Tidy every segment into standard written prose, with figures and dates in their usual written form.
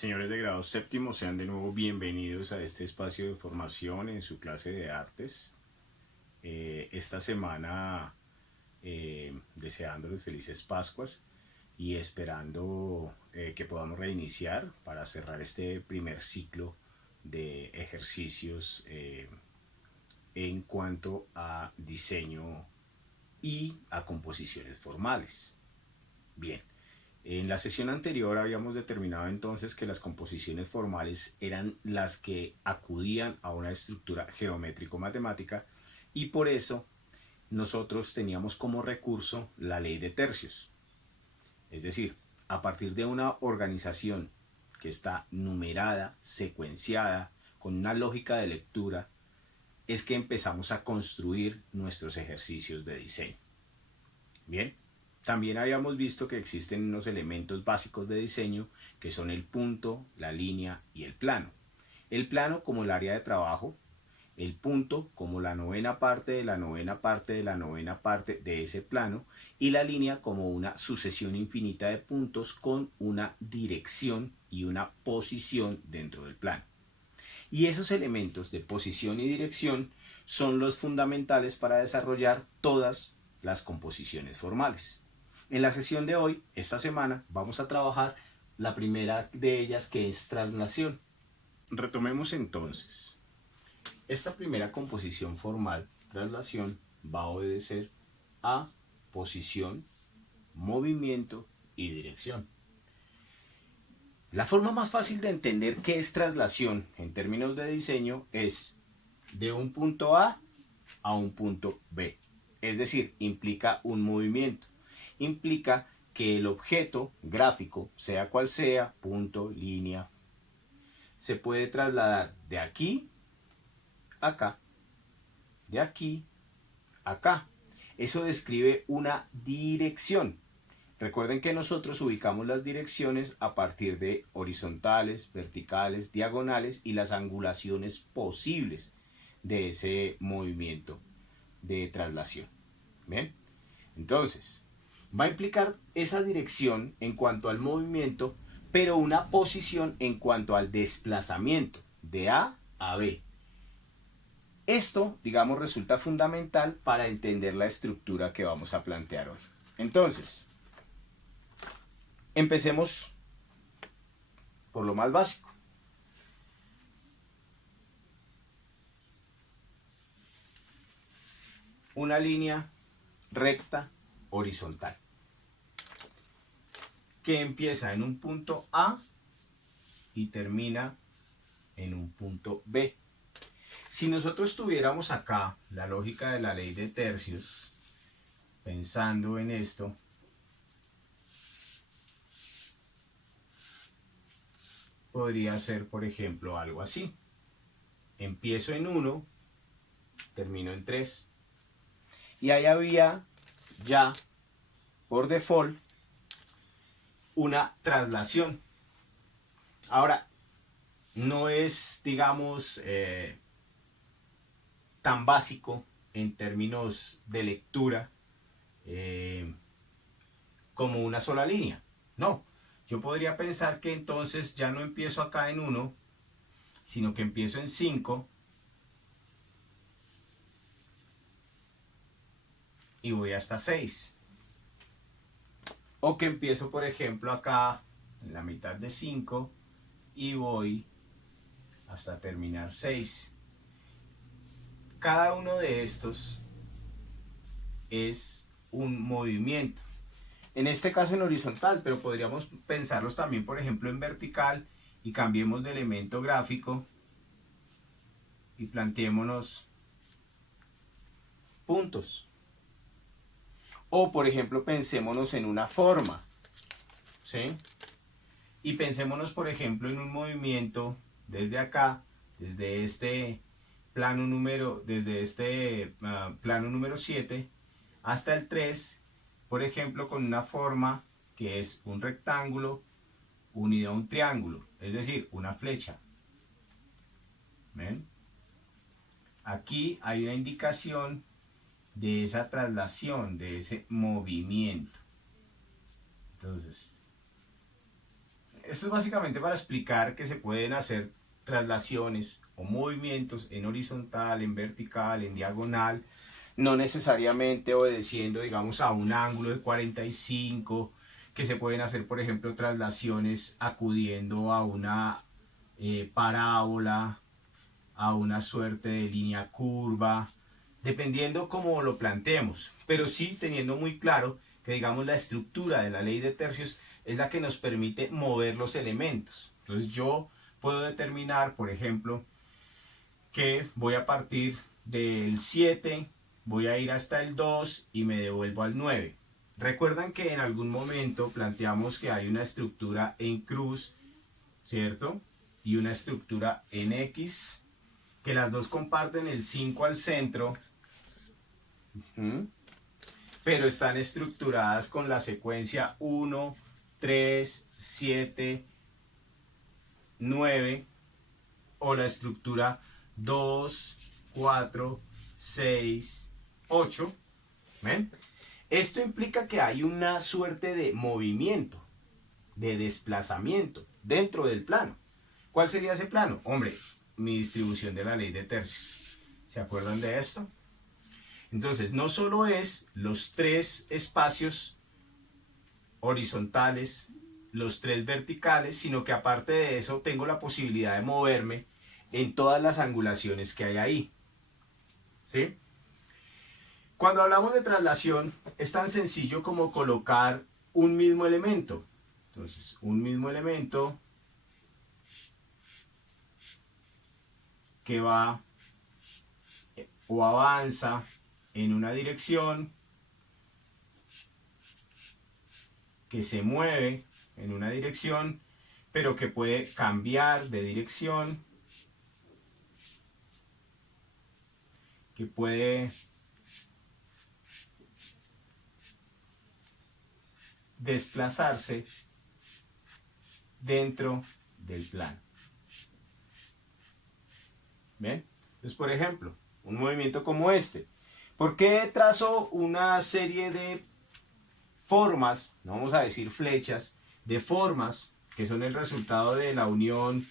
Señores de grado séptimo, sean de nuevo bienvenidos a este espacio de formación en su clase de artes. Esta semana deseándoles felices Pascuas y esperando que podamos reiniciar para cerrar este primer ciclo de ejercicios en cuanto a diseño y a composiciones formales. Bien, en la sesión anterior habíamos determinado entonces que las composiciones formales eran las que acudían a una estructura geométrico-matemática y por eso nosotros teníamos como recurso la ley de tercios. Es decir, a partir de una organización que está numerada, secuenciada, con una lógica de lectura, es que empezamos a construir nuestros ejercicios de diseño. Bien, también habíamos visto que existen unos elementos básicos de diseño que son el punto, la línea y el plano. El plano como el área de trabajo, el punto como la novena parte de la novena parte de la novena parte de ese plano y la línea como una sucesión infinita de puntos con una dirección y una posición dentro del plano. Y esos elementos de posición y dirección son los fundamentales para desarrollar todas las composiciones formales. En la sesión de hoy, esta semana, vamos a trabajar la primera de ellas, que es traslación. Retomemos entonces. Esta primera composición formal, traslación, va a obedecer a posición, movimiento y dirección. La forma más fácil de entender qué es traslación en términos de diseño es de un punto a un punto B. Es decir, implica un movimiento. Implica que el objeto gráfico, sea cual sea, punto, línea, se puede trasladar de aquí a acá, de aquí a acá. Eso describe una dirección. Recuerden que nosotros ubicamos las direcciones a partir de horizontales, verticales, diagonales y las angulaciones posibles de ese movimiento de traslación. ¿Bien? Entonces, va a implicar esa dirección en cuanto al movimiento, pero una posición en cuanto al desplazamiento de A a B. Esto, digamos, resulta fundamental para entender la estructura que vamos a plantear hoy. Entonces, empecemos por lo más básico. Una línea recta horizontal que empieza en un punto A y termina en un punto B. Si nosotros tuviéramos acá la lógica de la ley de tercios, pensando en esto, podría ser, por ejemplo, algo así. Empiezo en 1, termino en 3. Y ahí había ya, por default, una traslación. Ahora, no es, digamos, tan básico en términos de lectura como una sola línea. No, yo podría pensar que entonces ya no empiezo acá en 1, sino que empiezo en 5 y voy hasta 6. O que empiezo, por ejemplo, acá en la mitad de 5 y voy hasta terminar 6. Cada uno de estos es un movimiento. En este caso en horizontal, pero podríamos pensarlos también, por ejemplo, en vertical y cambiemos de elemento gráfico y planteémonos puntos. O, por ejemplo, pensémonos en una forma, ¿sí? Y pensémonos, por ejemplo, en un movimiento desde acá, desde este plano número, plano número 7 hasta el 3, por ejemplo, con una forma que es un rectángulo unido a un triángulo, es decir, una flecha. ¿Ven? Aquí hay una indicación de esa traslación, de ese movimiento. Entonces, Esto es básicamente para explicar que se pueden hacer traslaciones o movimientos en horizontal, en vertical, en diagonal, no necesariamente obedeciendo, digamos, a un ángulo de 45, que se pueden hacer, por ejemplo, traslaciones acudiendo a una parábola, a una suerte de línea curva, dependiendo cómo lo planteemos, pero sí teniendo muy claro que, digamos, la estructura de la ley de tercios es la que nos permite mover los elementos. Entonces yo puedo determinar, por ejemplo, que voy a partir del 7, voy a ir hasta el 2 y me devuelvo al 9. Recuerdan que en algún momento planteamos que hay una estructura en cruz, ¿cierto? Y una estructura en X, que las dos comparten el 5 al centro, pero están estructuradas con la secuencia 1, 3, 7, 9, o la estructura 2, 4, 6, 8. ¿Ven? Esto implica que hay una suerte de movimiento, de desplazamiento dentro del plano. ¿Cuál sería ese plano? Hombre, mi distribución de la ley de tercios. ¿Se acuerdan de esto? Entonces, no solo es los tres espacios horizontales, los tres verticales, sino que aparte de eso tengo la posibilidad de moverme en todas las angulaciones que hay ahí. ¿Sí? Cuando hablamos de traslación, es tan sencillo como colocar un mismo elemento. Entonces, un mismo elemento que va o avanza en una dirección, que se mueve en una dirección, pero que puede cambiar de dirección, que puede desplazarse dentro del plano. ¿Ven? Entonces, por ejemplo, un movimiento como este. ¿Por qué trazo una serie de formas, no vamos a decir flechas, de formas que son el resultado de la unión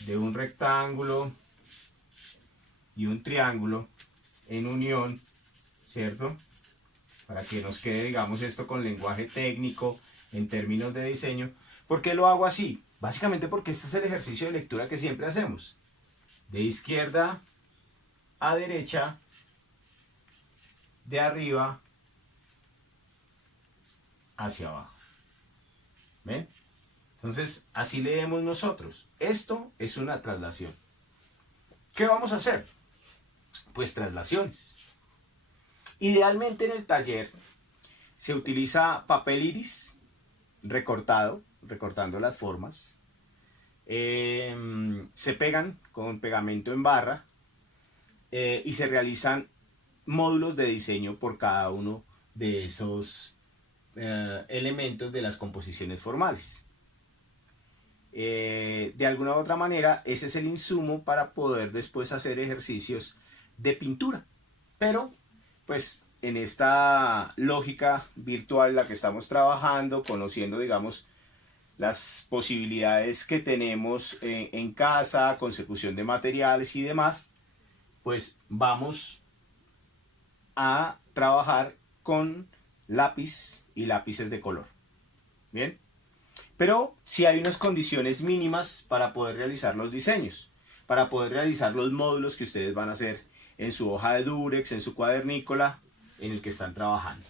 de un rectángulo y un triángulo en unión, ¿cierto? Para que nos quede, digamos, esto con lenguaje técnico en términos de diseño. ¿Por qué lo hago así? Básicamente porque este es el ejercicio de lectura que siempre hacemos. De izquierda a derecha, de arriba hacia abajo. ¿Ven? Entonces, así leemos nosotros. Esto es una traslación. ¿Qué vamos a hacer? Pues traslaciones. Idealmente en el taller se utiliza papel iris recortado, recortando las formas. Se pegan con pegamento en barra y se realizan módulos de diseño por cada uno de esos elementos de las composiciones formales. De alguna u otra manera, ese es el insumo para poder después hacer ejercicios de pintura. Pero, pues, en esta lógica virtual la que estamos trabajando, conociendo, digamos, las posibilidades que tenemos en casa, consecución de materiales y demás, pues vamos a trabajar con lápiz y lápices de color. Bien. Pero sí hay unas condiciones mínimas para poder realizar los diseños, para poder realizar los módulos que ustedes van a hacer en su hoja de Durex, en su cuadernícola, en el que están trabajando.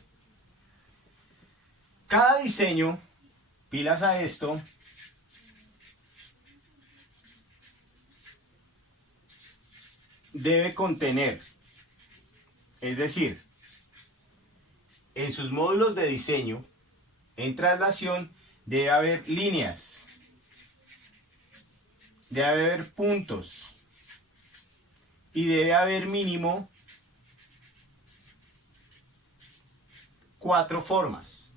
Cada diseño, pilas a esto, debe contener, es decir, en sus módulos de diseño, en traslación, debe haber líneas, debe haber puntos y debe haber mínimo 4 formas.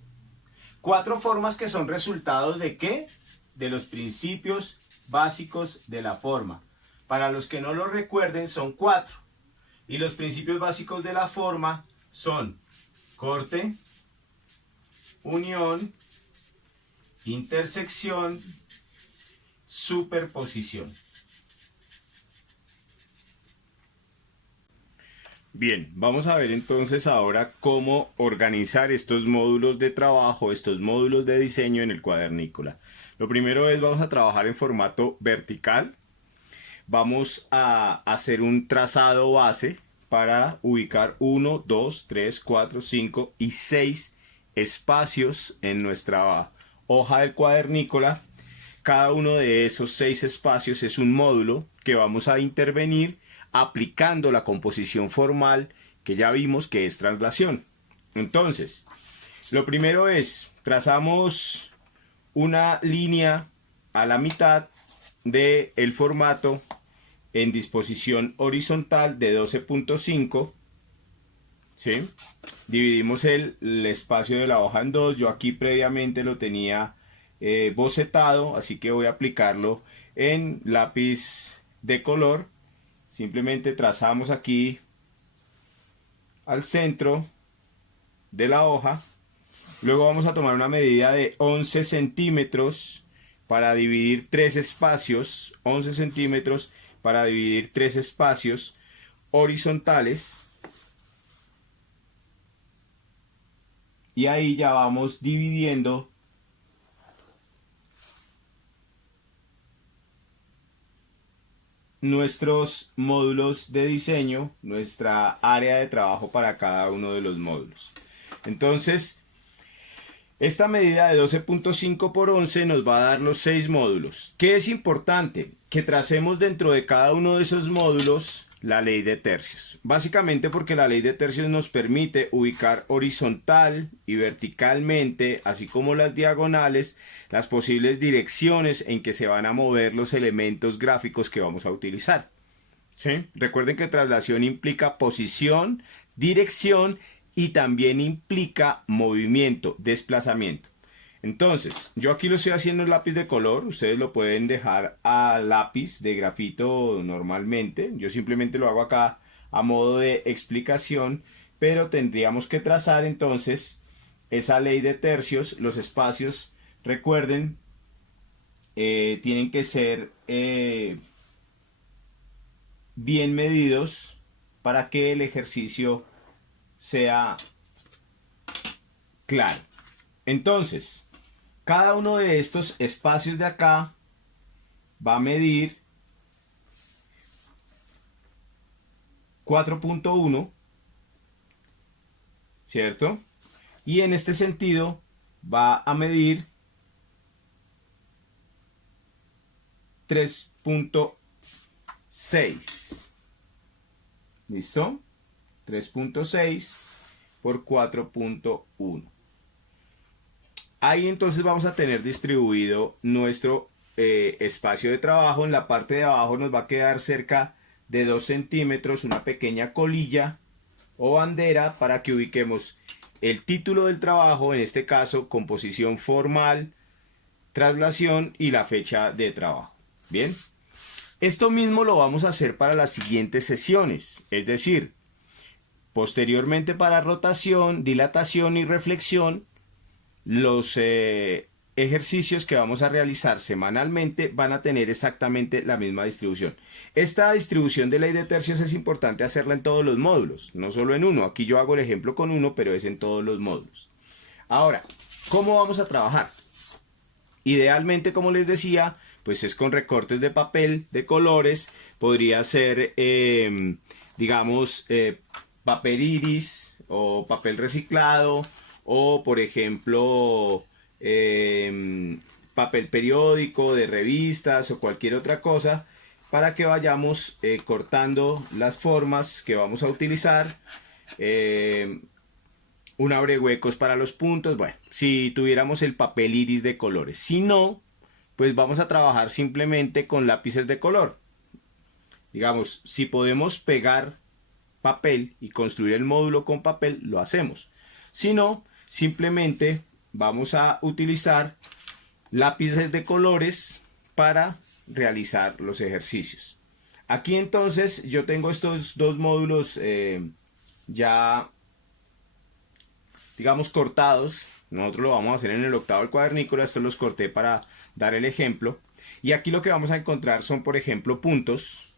4 formas que son resultados de ¿qué? De los principios básicos de la forma. Para los que no lo recuerden, son 4. Y los principios básicos de la forma son corte, unión intersección, superposición. Bien, vamos a ver entonces ahora cómo organizar estos módulos de trabajo, estos módulos de diseño en el cuadernícola. Lo primero es, vamos a trabajar en formato vertical. Vamos a hacer un trazado base para ubicar 1, 2, 3, 4, 5 y 6 espacios en nuestra hoja del cuadernícola. Cada uno de esos 6 espacios es un módulo que vamos a intervenir aplicando la composición formal que ya vimos que es traslación. Entonces, lo primero es, trazamos una línea a la mitad del formato en disposición horizontal de 12.5, ¿sí? Dividimos el espacio de la hoja en dos. Yo aquí previamente lo tenía bocetado, así que voy a aplicarlo en lápiz de color. Simplemente trazamos aquí al centro de la hoja. Luego vamos a tomar una medida de 11 centímetros para dividir 3 espacios. 11 centímetros para dividir 3 espacios horizontales. Y ahí ya vamos dividiendo nuestros módulos de diseño, nuestra área de trabajo para cada uno de los módulos. Entonces, esta medida de 12.5 por 11 nos va a dar los 6 módulos. ¿Qué es importante? Que tracemos dentro de cada uno de esos módulos la ley de tercios. Básicamente porque la ley de tercios nos permite ubicar horizontal y verticalmente, así como las diagonales, las posibles direcciones en que se van a mover los elementos gráficos que vamos a utilizar. ¿Sí? Recuerden que traslación implica posición, dirección y también implica movimiento, desplazamiento. Entonces, yo aquí lo estoy haciendo en lápiz de color. Ustedes lo pueden dejar a lápiz de grafito normalmente. Yo simplemente lo hago acá a modo de explicación, pero tendríamos que trazar entonces esa ley de tercios. Los espacios, recuerden, tienen que ser bien medidos para que el ejercicio sea claro. Entonces, cada uno de estos espacios de acá va a medir 4.1, ¿cierto? Y en este sentido va a medir 3.6. ¿Listo? 3.6 por 4.1. Ahí entonces vamos a tener distribuido nuestro espacio de trabajo. En la parte de abajo nos va a quedar cerca de 2 centímetros una pequeña colilla o bandera para que ubiquemos el título del trabajo, en este caso composición formal, traslación y la fecha de trabajo. Bien, esto mismo lo vamos a hacer para las siguientes sesiones, es decir, posteriormente para rotación, dilatación y reflexión. Los ejercicios que vamos a realizar semanalmente van a tener exactamente la misma distribución. Esta distribución de ley de tercios es importante hacerla en todos los módulos, no solo en uno. Aquí yo hago el ejemplo con uno, pero es en todos los módulos. Ahora, ¿cómo vamos a trabajar? Idealmente, como les decía, pues es con recortes de papel de colores. Podría ser, digamos, papel iris o papel reciclado, o por ejemplo papel periódico de revistas o cualquier otra cosa, para que vayamos cortando las formas que vamos a utilizar, un abrehuecos para los puntos. Bueno, si tuviéramos el papel iris de colores. Si no, pues vamos a trabajar simplemente con lápices de color. Digamos, si podemos pegar papel y construir el módulo con papel, lo hacemos. Si no, simplemente vamos a utilizar lápices de colores para realizar los ejercicios. Aquí entonces yo tengo estos dos módulos ya, digamos, cortados Nosotros lo vamos a hacer en el octavo del cuadernículo. Estos los corté para dar el ejemplo. Y aquí lo que vamos a encontrar son, por ejemplo, puntos,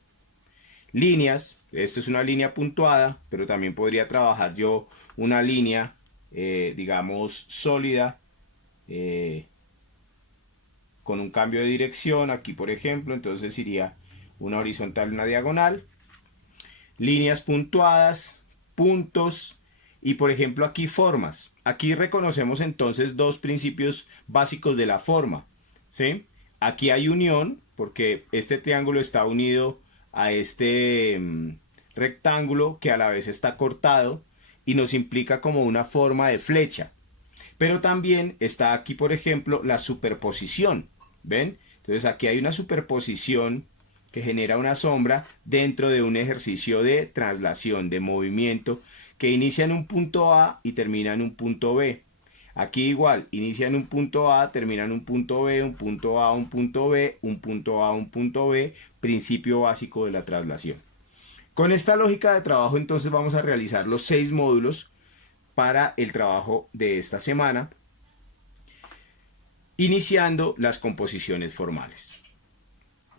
líneas. Esto es una línea puntuada, pero también podría trabajar yo una línea, digamos, sólida, con un cambio de dirección. Aquí, por ejemplo, entonces iría una horizontal, una diagonal. Líneas puntuadas, puntos y, por ejemplo, aquí formas. Aquí reconocemos entonces dos principios básicos de la forma, ¿sí? Aquí hay unión porque este triángulo está unido a este rectángulo que a la vez está cortado y nos implica como una forma de flecha. Pero también está aquí, por ejemplo, la superposición. ¿Ven? Entonces aquí hay una superposición que genera una sombra dentro de un ejercicio de traslación, de movimiento, que inicia en un punto A y termina en un punto B. Aquí igual, inicia en un punto A, termina en un punto B, un punto A, un punto B, un punto A, un punto B, principio básico de la traslación. Con esta lógica de trabajo entonces vamos a realizar los 6 módulos para el trabajo de esta semana, iniciando las composiciones formales.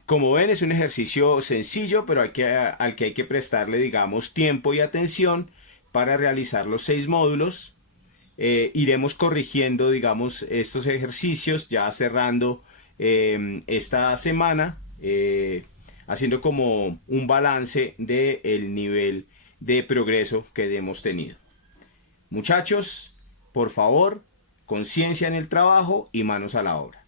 Como ven, es un ejercicio sencillo, pero al que hay que prestarle, digamos, tiempo y atención para realizar los 6 módulos. Iremos corrigiendo, digamos, estos ejercicios ya cerrando esta semana, haciendo como un balance del nivel de progreso que hemos tenido. Muchachos, por favor, conciencia en el trabajo y manos a la obra.